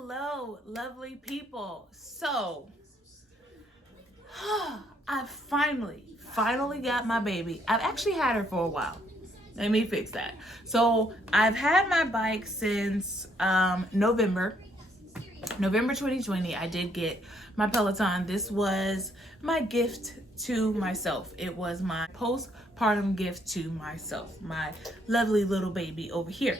Hello, lovely people. So, I finally got my baby. I've actually had her for a while. Let me fix that. So, I've had my bike since November 2020. I did get my Peloton. This was my gift to myself. It was my postpartum gift to myself, my lovely little baby over here.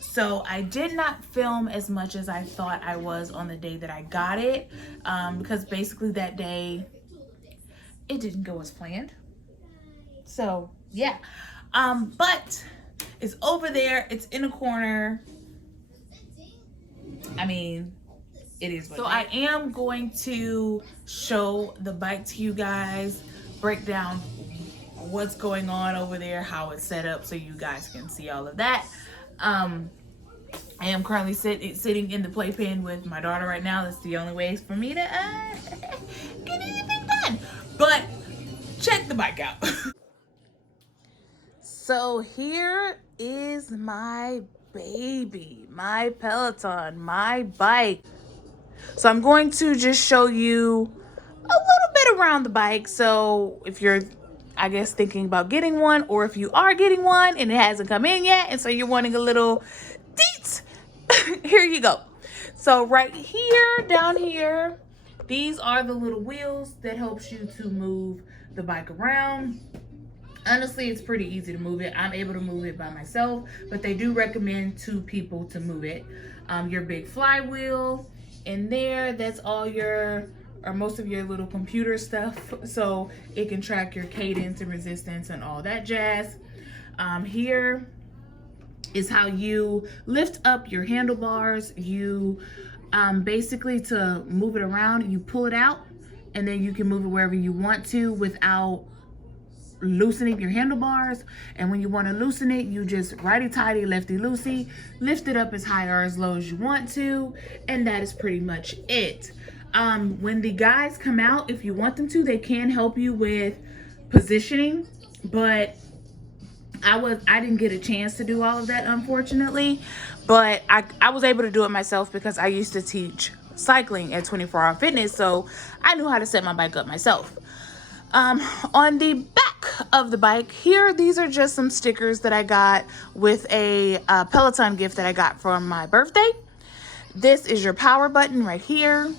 So I did not film as much as I thought I was on the day that I got it, because basically that day it didn't go as planned. So yeah, but it's over there. It's in a corner. I mean, it is what it is. So I am going to show the bike to you guys, break down what's going on over there, how it's set up, so you guys can see all of that. I am currently sitting in the playpen with my daughter right now. That's the only way for me to get anything done. But check the bike out. So here is my baby, my Peloton, my bike. So I'm going to just show you a little bit around the bike. So if you're, I guess, thinking about getting one, or if you are getting one and it hasn't come in yet, and so you're wanting a little deets, here you go. So right here, down here, these are the little wheels that helps you to move the bike around. Honestly, it's pretty easy to move it. I'm able to move it by myself, but they do recommend 2 people to move it. Your big flywheel in there, that's all your, or most of your little computer stuff, so it can track your cadence and resistance and all that jazz. Here is how you lift up your handlebars. You basically, to move it around, you pull it out, and then you can move it wherever you want to without loosening your handlebars. And when you want to loosen it, you just righty-tighty, lefty-loosey, lift it up as high or as low as you want to, and that is pretty much it. When the guys come out, if you want them to, they can help you with positioning, but I didn't get a chance to do all of that, unfortunately. But I was able to do it myself because I used to teach cycling at 24 Hour Fitness, so I knew how to set my bike up myself. On the back of the bike here, these are just some stickers that I got with a Peloton gift that I got from my birthday. This is your power button right here.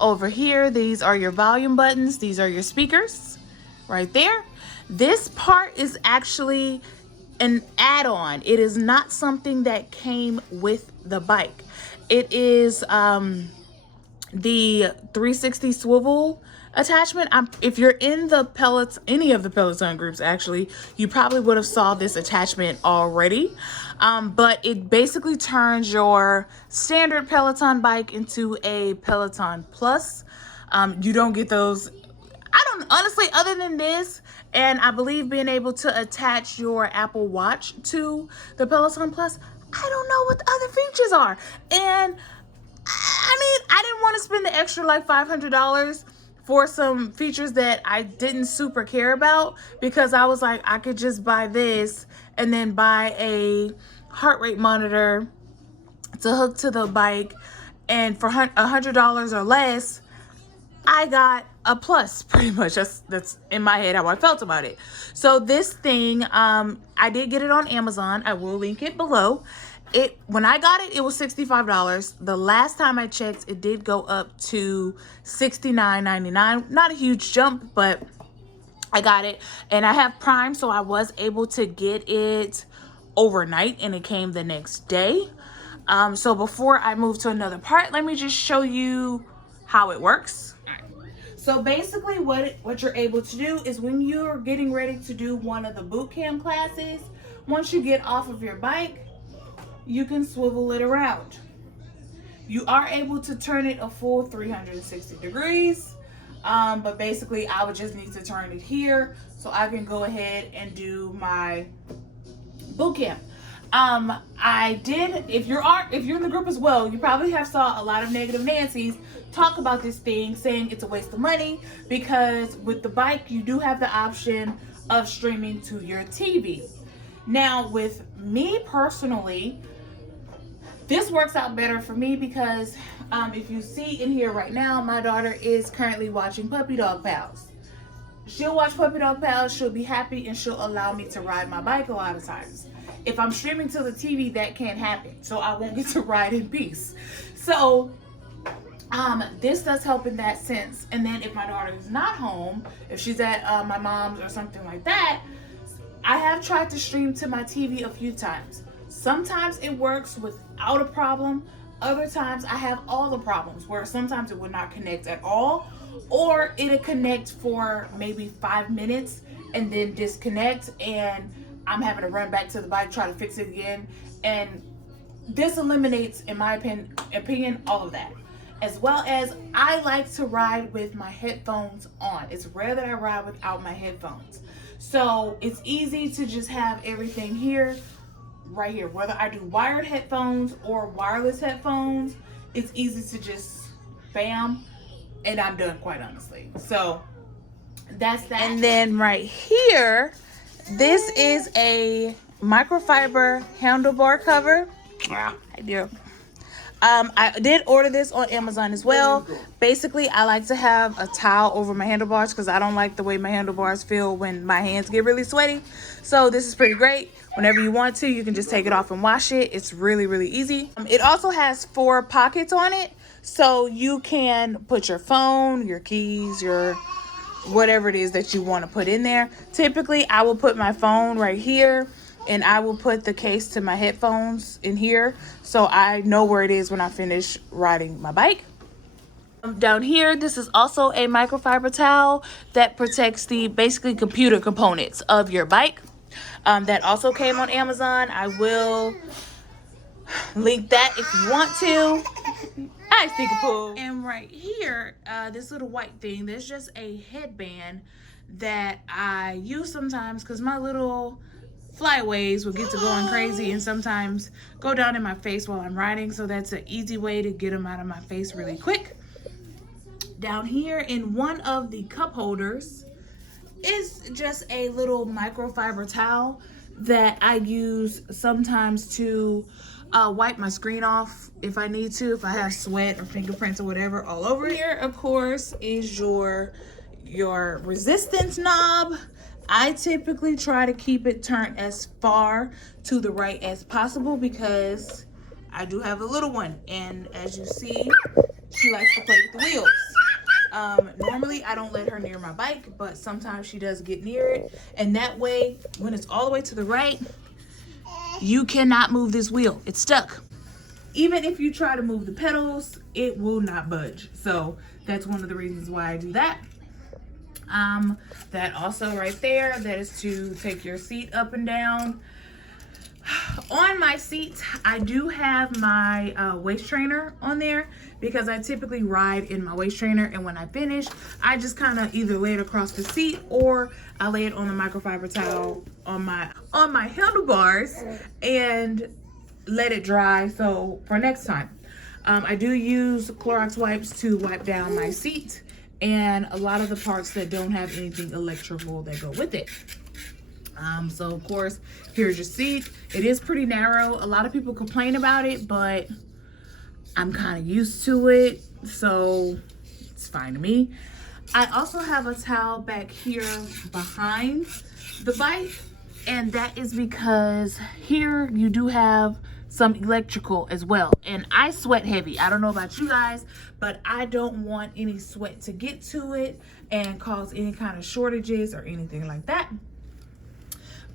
Over here, these are your volume buttons. These are your speakers right there. This part is actually an add-on. It is not something that came with the bike. It is the 360 swivel attachment. If you're in the any of the Peloton groups, actually, you probably would have saw this attachment already. But it basically turns your standard Peloton bike into a Peloton Plus. You don't get those. Honestly, other than this, and I believe being able to attach your Apple Watch to the Peloton Plus, I don't know what the other features are. And I mean, I didn't want to spend the extra like $500 for some features that I didn't super care about, because I was like, I could just buy this and then buy a heart rate monitor to hook to the bike, and for $100 or less, I got a plus, pretty much. That's in my head how I felt about it. So this thing, I did get it on Amazon. I will link it below. When I got it, it was $65. The last time I checked, it did go up to $69.99. Not a huge jump, but I got it. And I have Prime, so I was able to get it overnight, and it came the next day. So before I move to another part, let me just show you how it works. So basically what you're able to do is, when you're getting ready to do one of the boot camp classes, once you get off of your bike, you can swivel it around. You are able to turn it a full 360 degrees, but basically I would just need to turn it here so I can go ahead and do my boot camp. I did, if you're in the group as well, you probably have saw a lot of negative Nancy's talk about this thing, saying it's a waste of money, because with the bike you do have the option of streaming to your TV. Now with me personally, This works out better for me because if you see in here right now, my daughter is currently watching Puppy Dog Pals. She'll watch Puppy Dog Pals, she'll be happy, and she'll allow me to ride my bike a lot of times. If I'm streaming to the TV, that can't happen, so I won't get to ride in peace. So this does help in that sense. And then if my daughter is not home, if she's at my mom's or something like that, I have tried to stream to my TV a few times. Sometimes it works without a problem. Other times I have all the problems where sometimes it would not connect at all, or it'll connect for maybe 5 minutes and then disconnect, and I'm having to run back to the bike, try to fix it again. And this eliminates, in my opinion, all of that. As well as I like to ride with my headphones on. It's rare that I ride without my headphones. So it's easy to just have everything here, right here. Whether I do wired headphones or wireless headphones, it's easy to just bam, and I'm done, quite honestly. So that's that. And then right here, this is a microfiber handlebar cover. I do. I did order this on Amazon as well. Basically, I like to have a towel over my handlebars because I don't like the way my handlebars feel when my hands get really sweaty. So this is pretty great. Whenever you want to, you can just take it off and wash it. It's really, really easy. It also has 4 pockets on it. So you can put your phone, your keys, your whatever it is that you want to put in there. Typically, I will put my phone right here, and I will put the case to my headphones in here so I know where it is when I finish riding my bike. Down here, this is also a microfiber towel that protects the basically computer components of your bike. That also came on Amazon. I will link that if you want to. Hi, Stickapoo. And right here, this little white thing, there's just a headband that I use sometimes because my little flyaways will get to going crazy and sometimes go down in my face while I'm riding. So that's an easy way to get them out of my face really quick. Down here in one of the cup holders is just a little microfiber towel that I use sometimes to wipe my screen off if I need to, if I have sweat or fingerprints or whatever all over it. Here, of course, is your resistance knob. I typically try to keep it turned as far to the right as possible because I do have a little one, and as you see, she likes to play with the wheels. Normally I don't let her near my bike, but sometimes she does get near it, and that way when it's all the way to the right, you cannot move this wheel. It's stuck. Even if you try to move the pedals, it will not budge. So that's one of the reasons why I do that. That also right there, that is to take your seat up and down. On my seat, I do have my waist trainer on there because I typically ride in my waist trainer, and when I finish, I just kind of either lay it across the seat or I lay it on the microfiber towel on my handlebars and let it dry. So for next time, I do use Clorox wipes to wipe down my seat and a lot of the parts that don't have anything electrical that go with it. So of course, here's your seat. It is pretty narrow. A lot of people complain about it, but I'm kind of used to it, so it's fine to me. I also have a towel back here behind the bike, and that is because here you do have some electrical as well, and I sweat heavy. I don't know about you guys, but I don't want any sweat to get to it and cause any kind of shortages or anything like that.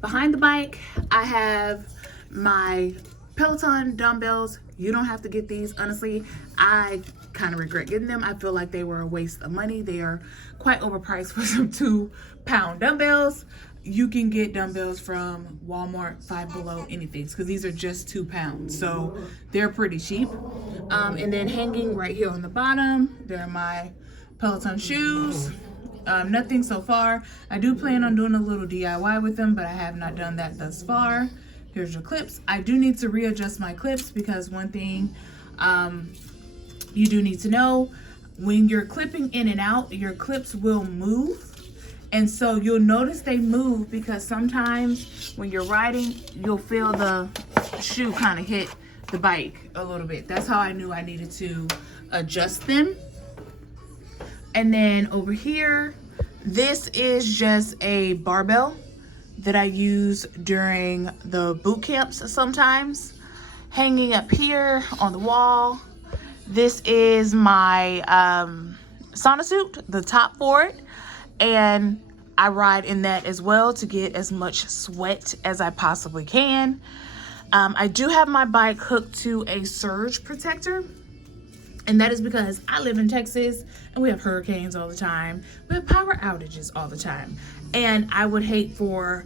Behind the bike, I have my Peloton dumbbells. You don't have to get these. Honestly, I kind of regret getting them. I feel like they were a waste of money. They are quite overpriced for some 2-pound dumbbells. You can get dumbbells from Walmart, Five Below, anything, because these are just 2 pounds. So they're pretty cheap. And then hanging right here on the bottom, they're my Peloton shoes. Nothing so far. I do plan on doing a little DIY with them, but I have not done that thus far. Here's your clips. I do need to readjust my clips because one thing you do need to know, when you're clipping in and out, your clips will move. And so you'll notice they move because sometimes when you're riding, you'll feel the shoe kind of hit the bike a little bit. That's how I knew I needed to adjust them. And then over here, this is just a barbell that I use during the boot camps sometimes. Hanging up here on the wall, this is my sauna suit, the top for it. And I ride in that as well to get as much sweat as I possibly can. I do have my bike hooked to a surge protector. And that is because I live in Texas and we have hurricanes all the time. We have power outages all the time. And I would hate for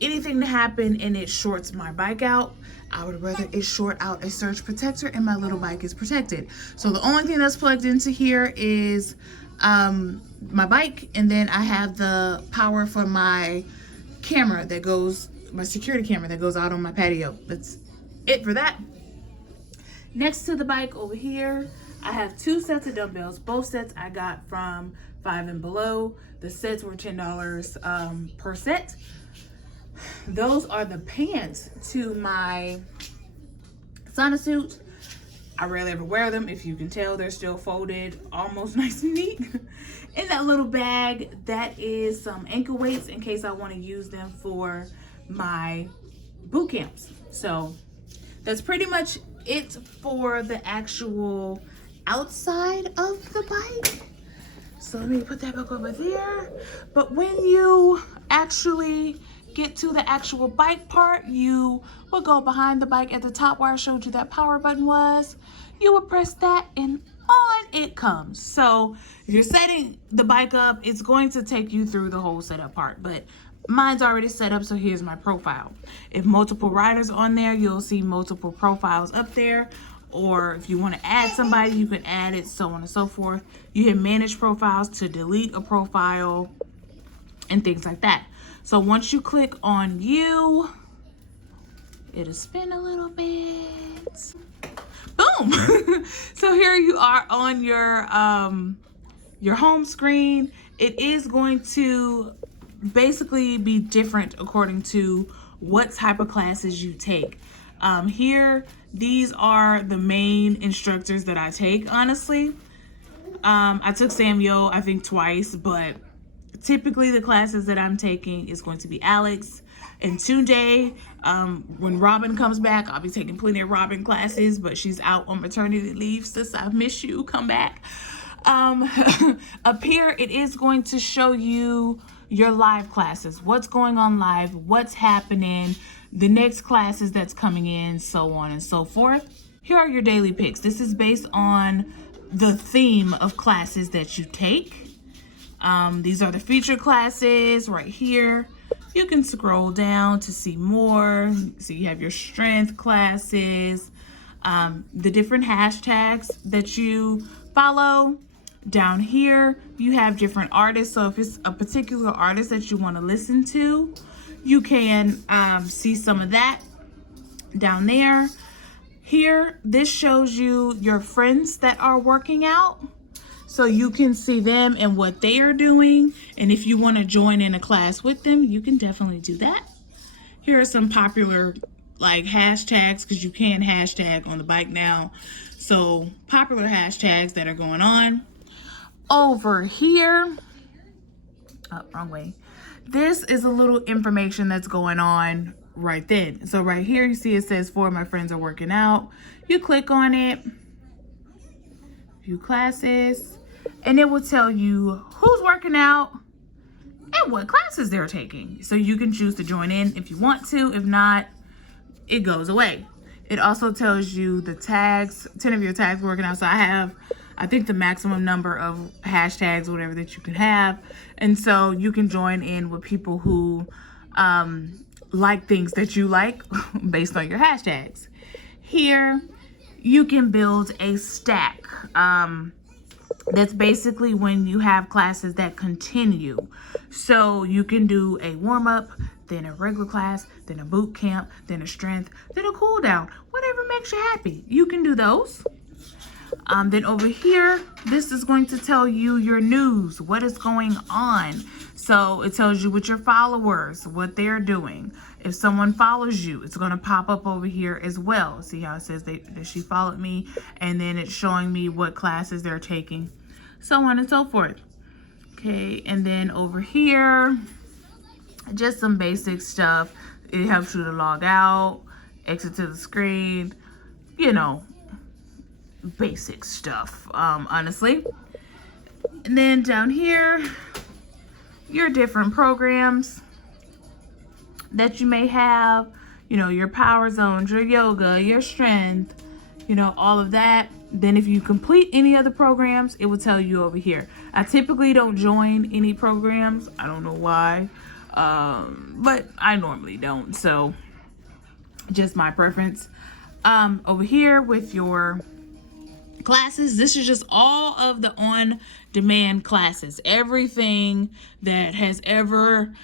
anything to happen and it shorts my bike out. I would rather it short out a surge protector and my little bike is protected. So the only thing that's plugged into here is my bike, and then I have the power for my camera that goes, my security camera that goes out on my patio. That's it for that. Next to the bike over here, I have 2 sets of dumbbells. Both sets I got from Five and Below. The sets were $10 per set. Those are the pants to my sauna suit. I rarely ever wear them. If you can tell, they're still folded, almost nice and neat. In that little bag, that is some ankle weights in case I want to use them for my boot camps. So that's pretty much it for the actual outside of the bike. So let me put that back over there. But when you actually get to the actual bike part, you will go behind the bike at the top where I showed you that power button was. You will press that and on it comes. So if you're setting the bike up, it's going to take you through the whole setup part, but mine's already set up, so here's my profile. If multiple riders on there, you'll see multiple profiles up there. Or if you want to add somebody, you can add it, so on and so forth. You can manage profiles to delete a profile and things like that. So once you click on you, it'll spin a little bit. Boom! So here you are on your home screen. It is going to basically be different according to what type of classes you take. Here, these are the main instructors that I take, honestly. I took Samuel, I think twice, but typically the classes that I'm taking is going to be Alex and Tunde. When Robin comes back, I'll be taking plenty of Robin classes, but she's out on maternity leave. Sis, I miss you. Come back. Up here, it is going to show you your live classes, what's going on live, what's happening, the next classes that's coming in, so on and so forth. Here are your daily picks. This is based on the theme of classes that you take. These are the featured classes right here. You can scroll down to see more. So you have your strength classes, the different hashtags that you follow. Down here, you have different artists. So if it's a particular artist that you want to listen to, you can see some of that down there. Here, this shows you your friends that are working out. So you can see them and what they are doing. And if you want to join in a class with them, you can definitely do that. Here are some popular like hashtags, because you can hashtag on the bike now. So popular hashtags that are going on. Over here, oh, wrong way. This is a little information that's going on right then. So right here, you see it says 4 of my friends are working out. You click on it, view classes, and it will tell you who's working out and what classes they're taking. So you can choose to join in if you want to. If not, it goes away. It also tells you the tags, 10 of your tags working out. So I think the maximum number of hashtags, whatever, that you can have. And so you can join in with people who like things that you like based on your hashtags. Here, you can build a stack. That's basically when you have classes that continue. So you can do a warm-up, then a regular class, then a boot camp, then a strength, then a cool down. Whatever makes you happy, you can do those. Then over here, this is going to tell you your news, what is going on. So it tells you with your followers, what they're doing. If someone follows you, it's going to pop up over here as well. See how it says that she followed me, and then it's showing me what classes they're taking, so on and so forth. Okay, and then over here, just some basic stuff. It helps you to log out, exit to the screen, you know, basic stuff, honestly. And then down here, your different programs that you may have, you know, your power zones, your yoga, your strength, you know, all of that. Then if you complete any other programs, it will tell you over here. I typically don't join any programs. I don't know why, but I normally don't. So just my preference. Over here with your classes, this is just all of the on-demand classes. Everything that has ever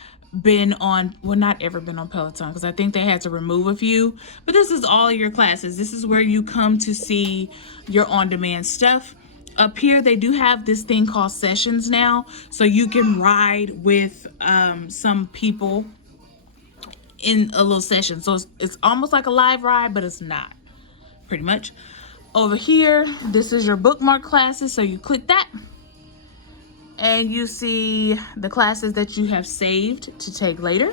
been on, well, not ever been on Peloton, because I think they had to remove a few, but this is all your classes. This is where you come to see your on-demand stuff. Up here, they do have this thing called sessions now, so you can ride with some people in a little session. So it's almost like a live ride, but it's not, pretty much. Over here, this is your bookmark classes, so you click that and you see the classes that you have saved to take later.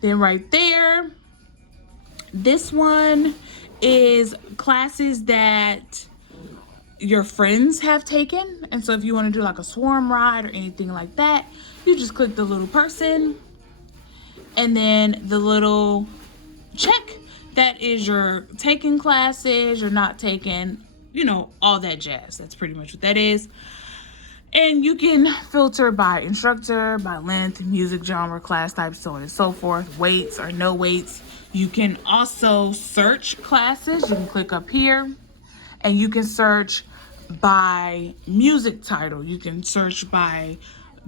Then right there, this one is classes that your friends have taken. And so if you want to do like a swarm ride or anything like that, you just click the little person and then the little check. That is your taking classes, you're not taking, you know, all that jazz. That's pretty much what that is. And you can filter by instructor, by length, music genre, class type, so on and so forth, weights or no weights. You can also search classes. You can click up here and you can search by music title. You can search by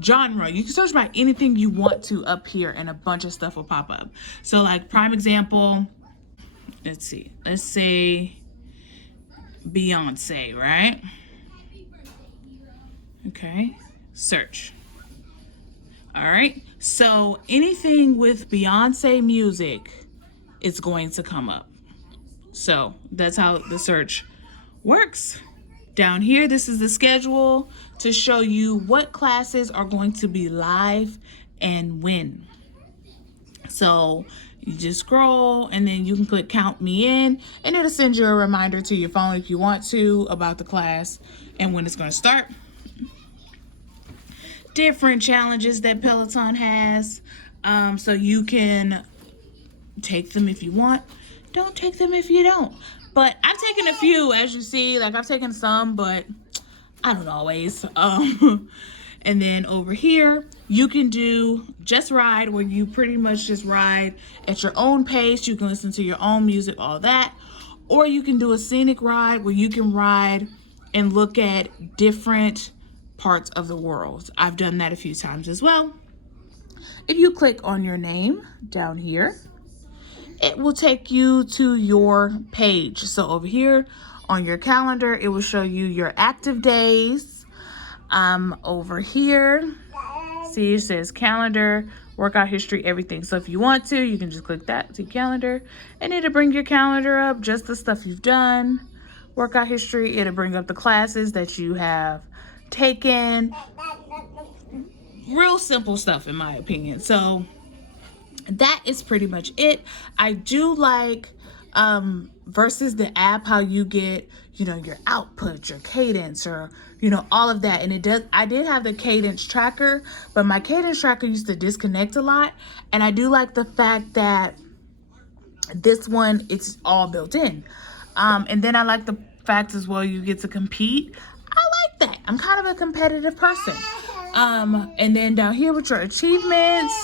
genre. You can search by anything you want to up here, and a bunch of stuff will pop up. So like prime example, let's see, let's say Beyonce, right? Okay, search. All right, so anything with Beyonce music is going to come up. So that's how the search works. Down here, this is the schedule to show you what classes are going to be live and when. So you just scroll and then you can click count me in, and it'll send you a reminder to your phone if you want to about the class and when it's going to start. Different challenges that Peloton has, so you can take them if you want, don't take them if you don't. But I've taken a few, as you see, like I've taken some, but I don't always. And then over here, you can do just ride, where you pretty much just ride at your own pace. You can listen to your own music, all that. Or you can do a scenic ride, where you can ride and look at different parts of the world. I've done that a few times as well. If you click on your name down here, it will take you to your page. So over here on your calendar, it will show you your active days. Over here, see, it says calendar, workout history, everything. So if you want to, you can just click that, see calendar, and it'll bring your calendar up, just the stuff you've done. Workout history, it'll bring up the classes that you have taken. Real simple stuff in my opinion. So that is pretty much it. I do like versus the app, how you get, you know, your output, your cadence, or, you know, all of that. And it does, I did have the cadence tracker, but my cadence tracker used to disconnect a lot. And I do like the fact that this one, it's all built in. And then I like the fact as well, you get to compete. I like that. I'm kind of a competitive person. And then down here with your achievements,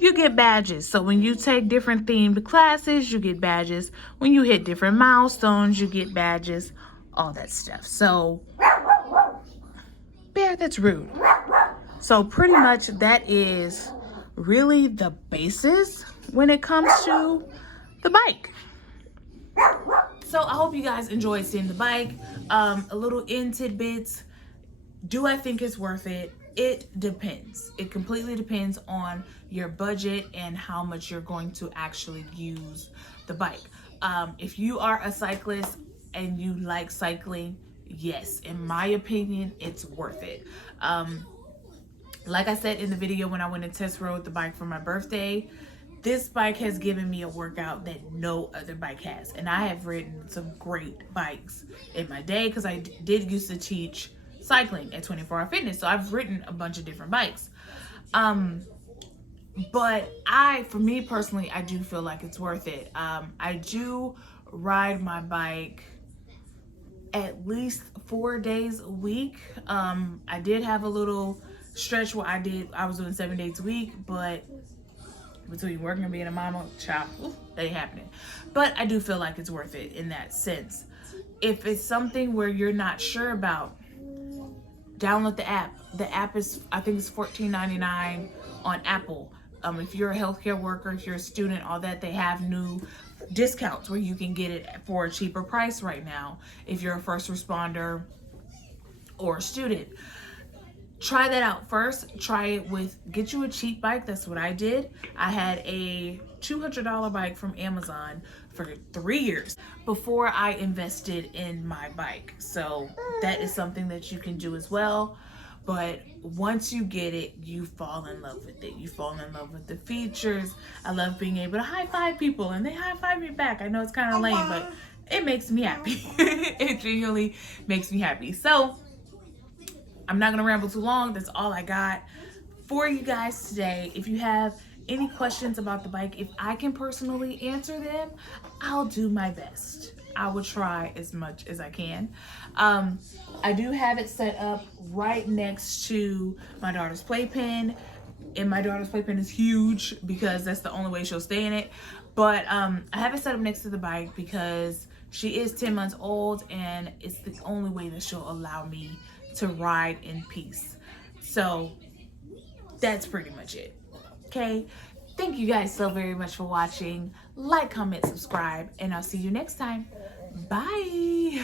you get badges. So when you take different themed classes, you get badges. When you hit different milestones, you get badges, all that stuff. So, Bear, that's rude. So pretty much that is really the basis when it comes to the bike. So I hope you guys enjoyed seeing the bike. A little in tidbits. Do I think it's worth it? It depends. It completely depends on your budget and how much you're going to actually use the bike. If you are a cyclist and you like cycling, yes, in my opinion, it's worth it. Like I said in the video when I went and test rode the bike for my birthday, this bike has given me a workout that no other bike has. And I have ridden some great bikes in my day because I did used to teach cycling at 24 Hour Fitness. So I've ridden a bunch of different bikes. But for me personally, I do feel like it's worth it. I do ride my bike at least 4 days a week. I did have a little stretch where I was doing 7 days a week, but between working and being a mama, child, that ain't happening. But I do feel like it's worth it in that sense. If it's something where you're not sure about, download the app. The app is, I think it's $14.99 on Apple. If you're a healthcare worker, if you're a student, all that, they have new discounts where you can get it for a cheaper price right now. If you're a first responder or a student, try that out first. Try it get you a cheap bike. That's what I did. I had a $200 bike from Amazon for 3 years before I invested in my bike. So that is something that you can do as well. But once you get it, you fall in love with it. You fall in love with the features. I love being able to high five people and they high five me back. I know it's kind of lame, but it makes me happy. It genuinely makes me happy. So I'm not gonna ramble too long. That's all I got for you guys today. If you have any questions about the bike, if I can personally answer them, I'll do my best. I will try as much as I can. I do have it set up right next to my daughter's playpen. And my daughter's playpen is huge because that's the only way she'll stay in it. But I have it set up next to the bike because she is 10 months old and it's the only way that she'll allow me to ride in peace. So that's pretty much it. Okay, thank you guys so very much for watching. Like, comment, subscribe, and I'll see you next time. Bye.